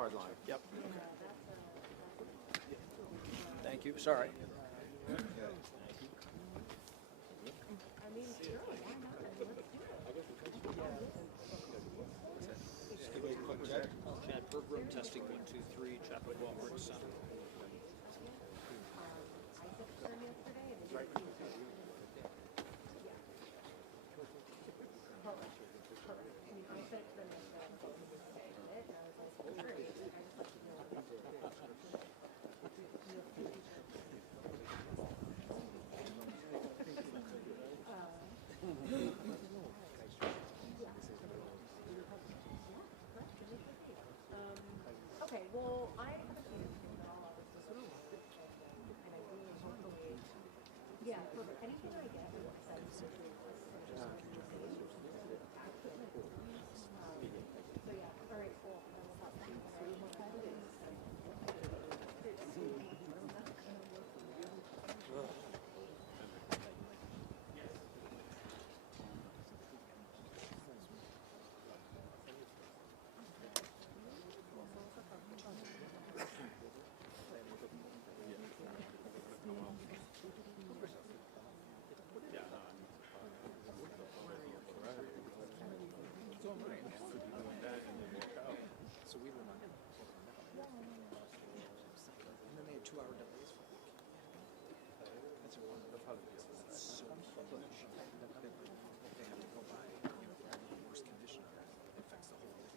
hard line. Yep. Thank you. Sorry. Just give me a quick check. Chad Bergrum, testing 1, 2, 3, Chapel Walmart Center. Okay, well, I have a few and I'll yeah, for anything I get, I said, so yeah, all right, cool. So we were not. And then they had 2-hour delays for a week. That's a wonderful. It's so huge that they have to go by, worst condition. It affects the whole thing.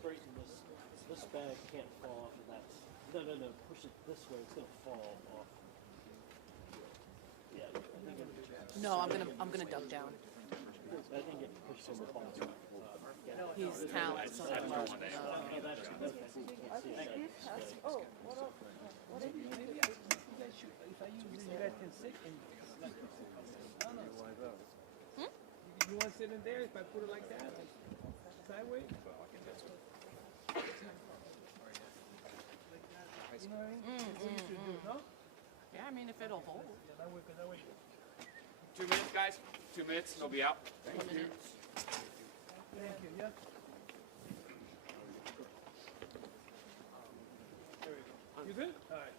Straighten this bag can't fall off of that. No, push it this way, it's gonna fall off. Yeah, I think No, I'm gonna duck down. I think it pushed on the bottom. He's talent, so That's much. the one. Oh, that's okay. You can't see that. Oh, what up? What did you do? If I use it, you guys can sit and like, I don't know. You want to sit in there if I put it like that? Sideways? You know what I mean? That's what you should do, no? Yeah, I mean, if it'll hold. Yeah, that way, 'cause that way. 2 minutes, guys. 2 minutes, and they'll be out. Thank you, yeah. You good? All right.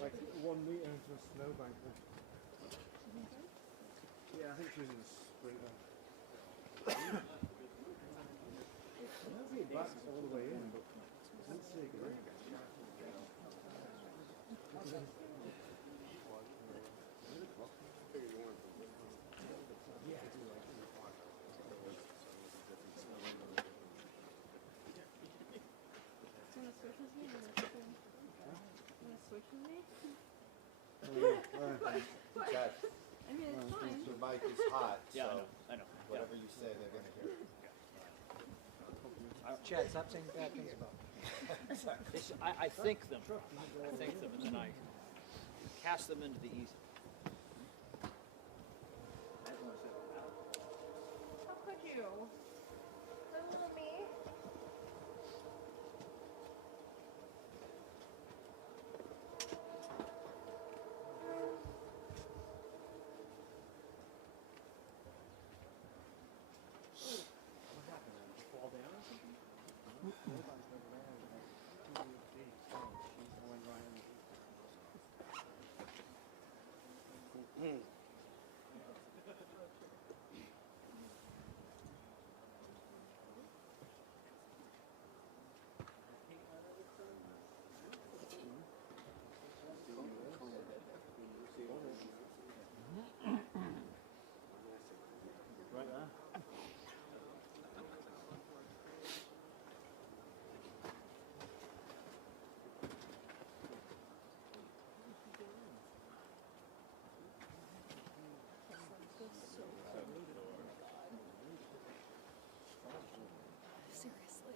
Like 1 meter into a snowbank. Yeah, I think she's in the spring. Back all the way in, but let's see. Chad, I mean, it's fine. Your mic is hot, Yeah, so I know. whatever you say, they're gonna hear. Chad, stop saying bad things about me. I think them. I think them, and then I cast them into the easy. How could you? Little me. right there. Seriously.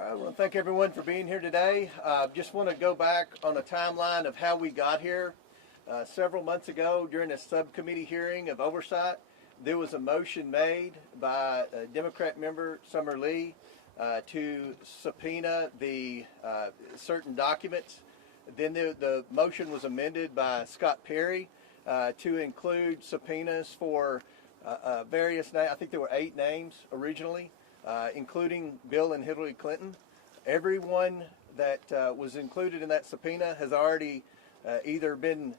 I want to thank everyone for being here today. Just want to go back on a timeline of how we got here. Several months ago, during a subcommittee hearing of oversight, there was a motion made by Democrat member Summer Lee to subpoena the certain documents. Then the motion was amended by Scott Perry to include subpoenas for various names. I think there were 8 names originally, including Bill and Hilary Clinton. Everyone that was included in that subpoena has already either been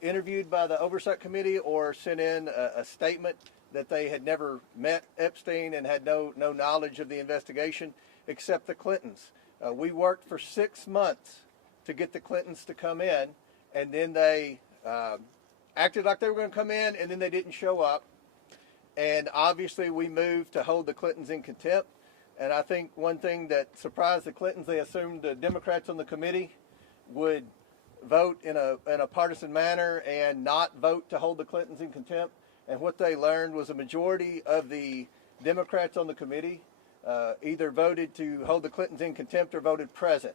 interviewed by the Oversight Committee or sent in a statement that they had never met Epstein and had no knowledge of the investigation, except the Clintons. We worked for 6 months to get the Clintons to come in, and then they acted like they were going to come in, and then they didn't show up. And obviously we moved to hold the Clintons in contempt. And I think one thing that surprised the Clintons, they assumed the Democrats on the committee would vote in a partisan manner and not vote to hold the Clintons in contempt. And what they learned was a majority of the Democrats on the committee either voted to hold the Clintons in contempt or voted present.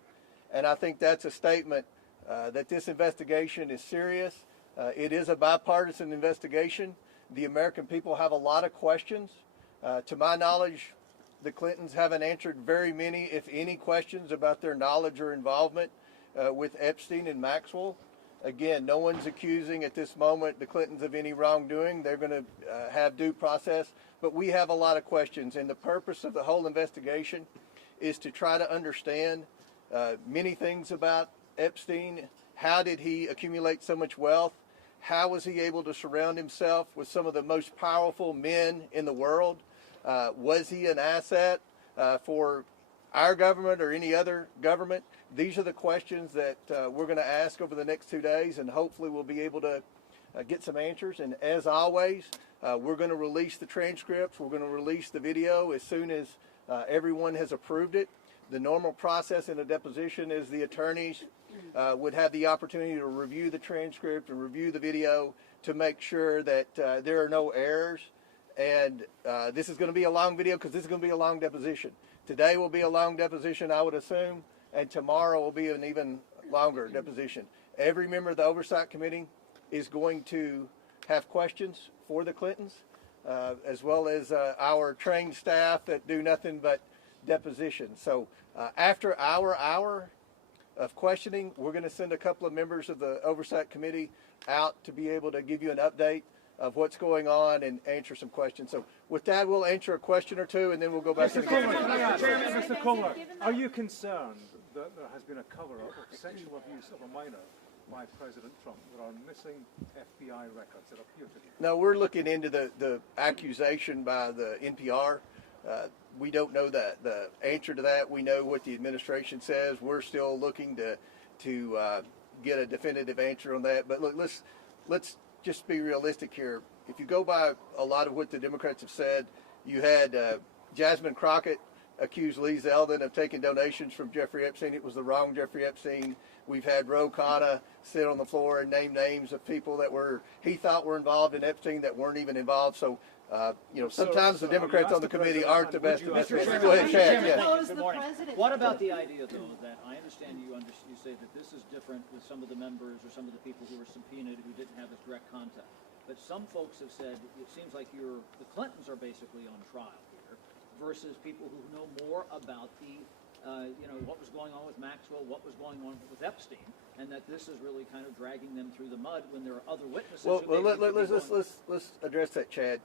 And I think that's a statement that this investigation is serious. It is a bipartisan investigation. The American people have a lot of questions. To my knowledge, the Clintons haven't answered very many, if any, questions about their knowledge or involvement with Epstein and Maxwell. Again, no one's accusing at this moment the Clintons of any wrongdoing. They're going to have due process. But we have a lot of questions. And the purpose of the whole investigation is to try to understand many things about Epstein. How did he accumulate so much wealth? How was he able to surround himself with some of the most powerful men in the world? Was he an asset for our government or any other government? These are the questions that we're going to ask over the next 2 days, and hopefully we'll be able to get some answers. And as always, we're going to release the transcripts. We're going to release the video as soon as everyone has approved it. The normal process in a deposition is the attorneys would have the opportunity to review the transcript and review the video to make sure that there are no errors. And this is going to be a long video because this is going to be a long deposition. Today will be a long deposition, I would assume, and tomorrow will be an even longer deposition. Every member of the Oversight Committee is going to have questions for the Clintons, as well as our trained staff that do nothing but depositions. So after our hour of questioning, we're going to send a couple of members of the Oversight Committee out to be able to give you an update of what's going on and answer some questions. So with that, we'll answer a question or two, and then we'll go back to the Mr. Kumar, are you concerned that there has been a cover-up of sexual abuse of a minor by President Trump? There are missing FBI records that appear to be. No, we're looking into the accusation by the NPR. We don't know the answer to that. We know what the administration says. We're still looking to get a definitive answer on that. But look, let's just be realistic here. If you go by a lot of what the Democrats have said, you had Jasmine Crockett accused Lee Zeldin of taking donations from Jeffrey Epstein. It was the wrong Jeffrey Epstein. We've had Ro Khanna sit on the floor and name names of people that he thought were involved in Epstein that weren't even involved. So, sometimes the Democrats on the committee aren't the best investigators. Go ahead, Chad. Yes. Good morning. What about the idea, though, that I understand you say that this is different with some of the members or some of the people who were subpoenaed who didn't have this direct contact. But some folks have said it seems like the Clintons are basically on trial here versus people who know more about the what was going on with Maxwell, what was going on with Epstein, and that this is really kind of dragging them through the mud when there are other witnesses. Let's address that, Chad.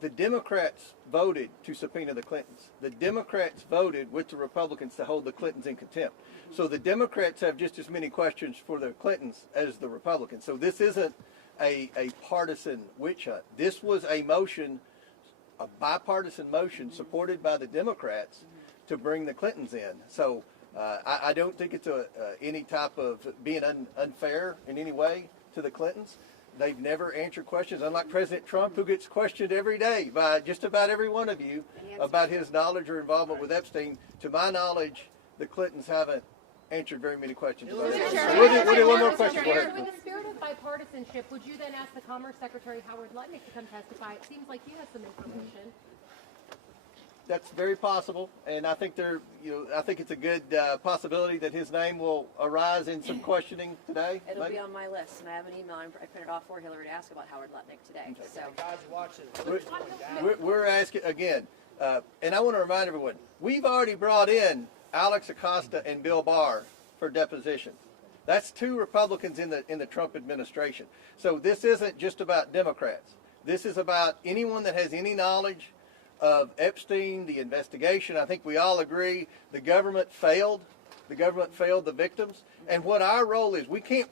The Democrats voted to subpoena the Clintons. The Democrats voted with the Republicans to hold the Clintons in contempt. So the Democrats have just as many questions for the Clintons as the Republicans. So this isn't a partisan witch hunt. This was a motion, a bipartisan motion supported by the Democrats to bring the Clintons in. So I don't think it's any type of being unfair in any way to the Clintons. They've never answered questions, unlike President Trump, who gets questioned every day by just about every one of you about his knowledge or involvement with Epstein. To my knowledge, the Clintons haven't answered very many questions about it. We'll do one more question. Go ahead. In the spirit of bipartisanship, would you then ask the Commerce Secretary Howard Lutnick to come testify? It seems like he has some information. That's very possible, and I think I think it's a good possibility that his name will arise in some questioning today. It'll be on my list, and I have an email I printed off for Hillary to ask about Howard Lutnick today. Okay. So God's watching. We're asking again, and I want to remind everyone: we've already brought in Alex Acosta and Bill Barr for deposition. That's two Republicans in the Trump administration. So this isn't just about Democrats. This is about anyone that has any knowledge of Epstein, the investigation. I think we all agree the government failed. The government failed the victims. And what our role is, we can't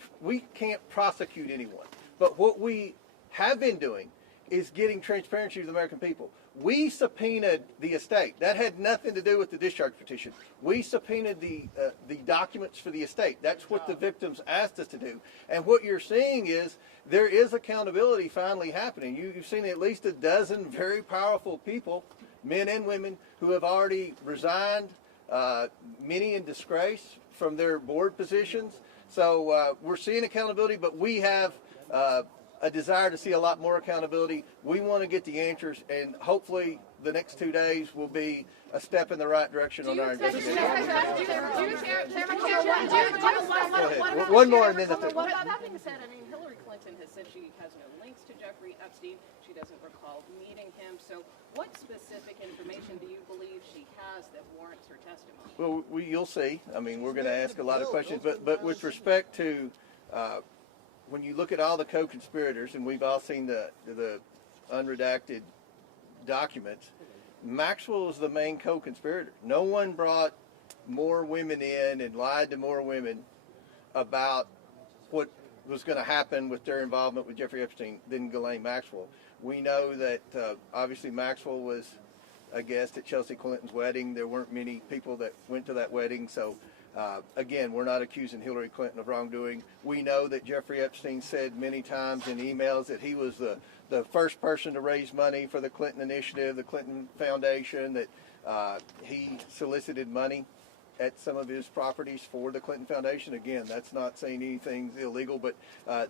prosecute anyone. But what we have been doing is getting transparency to the American people. We subpoenaed the estate. That had nothing to do with the discharge petition. We subpoenaed the documents for the estate. That's what the victims asked us to do. And what you're seeing is there is accountability finally happening. You've seen at least a dozen very powerful people, men and women, who have already resigned, many in disgrace from their board positions. So we're seeing accountability, but we have a desire to see a lot more accountability. We want to get the answers, and hopefully the next 2 days will be a step in the right direction on our investigation. One more, and then That being said, I mean, Hilary Clinton has said she has no links to Jeffrey Epstein. She doesn't recall meeting him. So what specific information do you believe she has that warrants her testimony? Well, you'll see. I mean, we're going to ask a lot of questions, but with respect to when you look at all the co-conspirators, and we've all seen the unredacted documents, Maxwell was the main co-conspirator. No one brought more women in and lied to more women about what was going to happen with their involvement with Jeffrey Epstein than Ghislaine Maxwell. We know that obviously Maxwell was a guest at Chelsea Clinton's wedding. There weren't many people that went to that wedding, so again, we're not accusing Hillary Clinton of wrongdoing. We know that Jeffrey Epstein said many times in emails that he was the first person to raise money for the Clinton Initiative, the Clinton Foundation, that he solicited money at some of his properties for the Clinton Foundation. Again, that's not saying anything illegal, but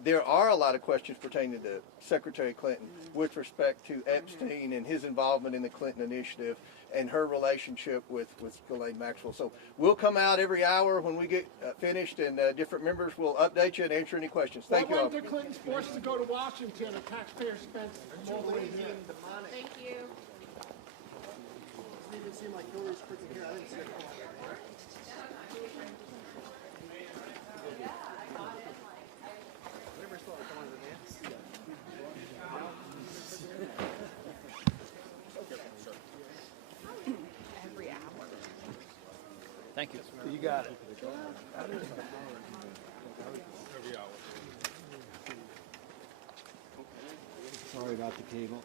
there are a lot of questions pertaining to Secretary Clinton with respect to Epstein and his involvement in the Clinton Initiative and her relationship with Ghislaine Maxwell. So we'll come out every hour when we get finished, and different members will update you and answer any questions. Thank you all. Why were the Clintons forced to go to Washington and taxpayers spent more money here? Thank you. It didn't seem like Hillary's quick here. I didn't see it. Every hour. Thank you. You got it. Sorry about the cable.